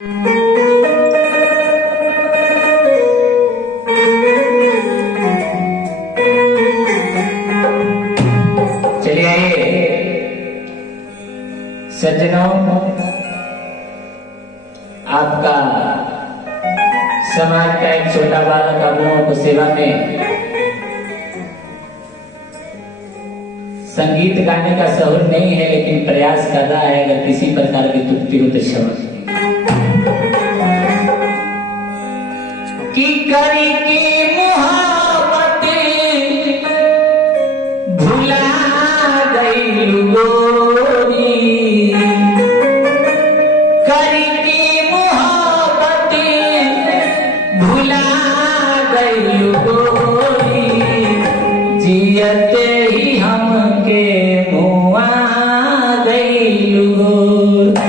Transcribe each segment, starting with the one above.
चलिए आइए सज्जनों, आपका समाज का एक छोटा बालक आप लोगों को सेवा में संगीत गाने का सहूर नहीं है, लेकिन प्रयास कर रहा है। अगर किसी प्रकार की त्रुटि हो तो क्षमा की करी की मोहब्बत भुला गई गोरी, करी की मोहब्बत भुला गई गोरी, जियते ही हमके मुआ गई गोरी,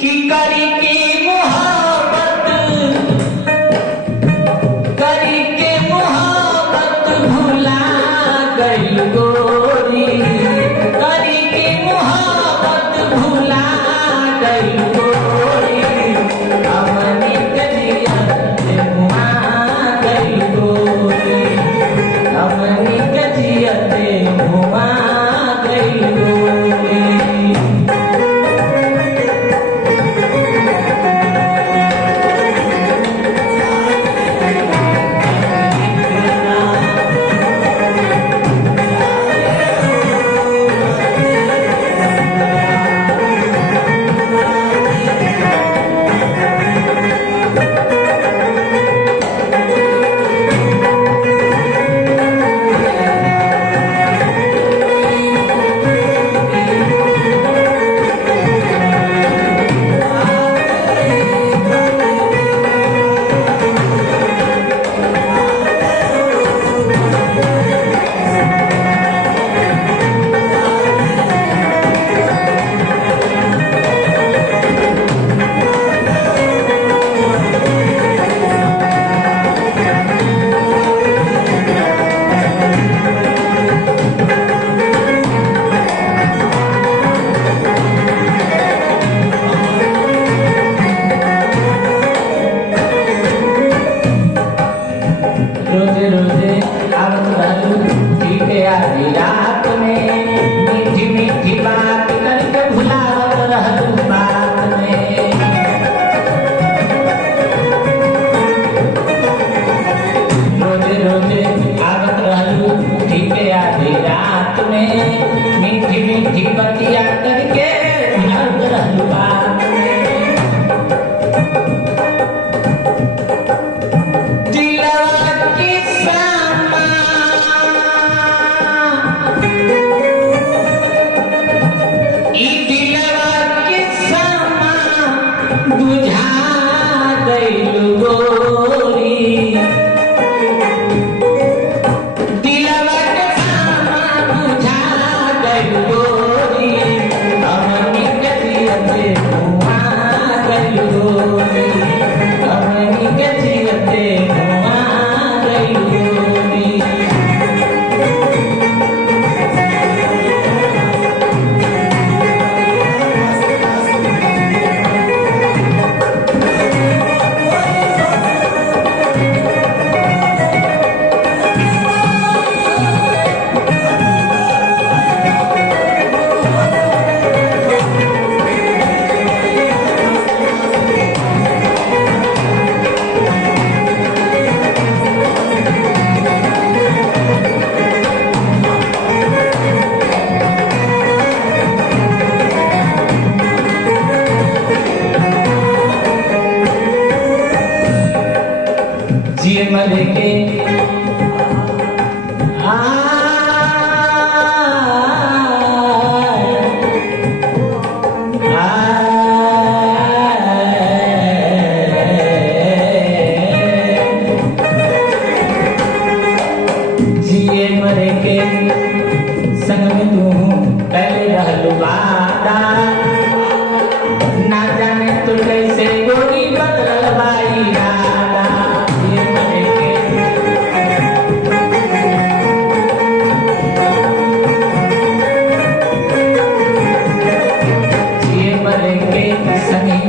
की करी की गोरी, करी की मोहब्बत भुला गई गोरी, हमने कजियत मुआ गई गोरी, हमने कजियत मुआ गई गोरी।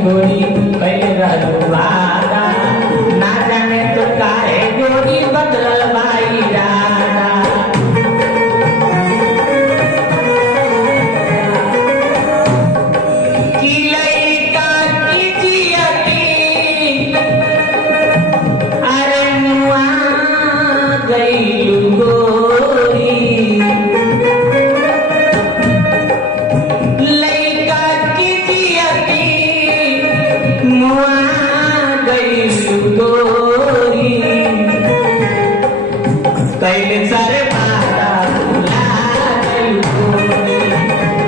गोरी कैले रहलू वादा, ना जाने तो काहे गोरी बदलल बा इरादा। कि लइका की जियती अरे मुआ गइलू गोरी, लइका की जियती मुआ गइलू गोरी, कैले सारे वादा भुला गइलू गोरी,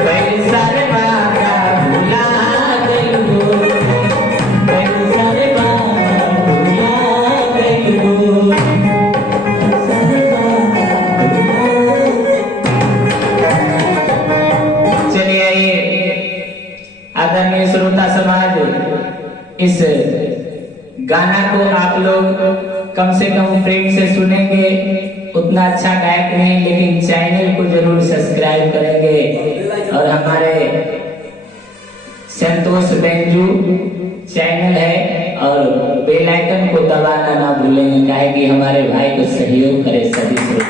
कैले सारे वादा भुला गइलू गोरी, कैले सारे वादा भुला गइलू गोरी, सारे वादा भुला। चलिए आइए आदरणीय श्रोता समाज, इस गाना को आप लोग कम से कम प्रेम से सुनेंगे। उतना अच्छा गायक नहीं, लेकिन चैनल को जरूर सब्सक्राइब करेंगे। और हमारे संतोष बेंजू चैनल है, और बेल आइकन को दबाना ना भूलेंगे, काहे कि हमारे भाई को सहयोग करे सभी श्रोता।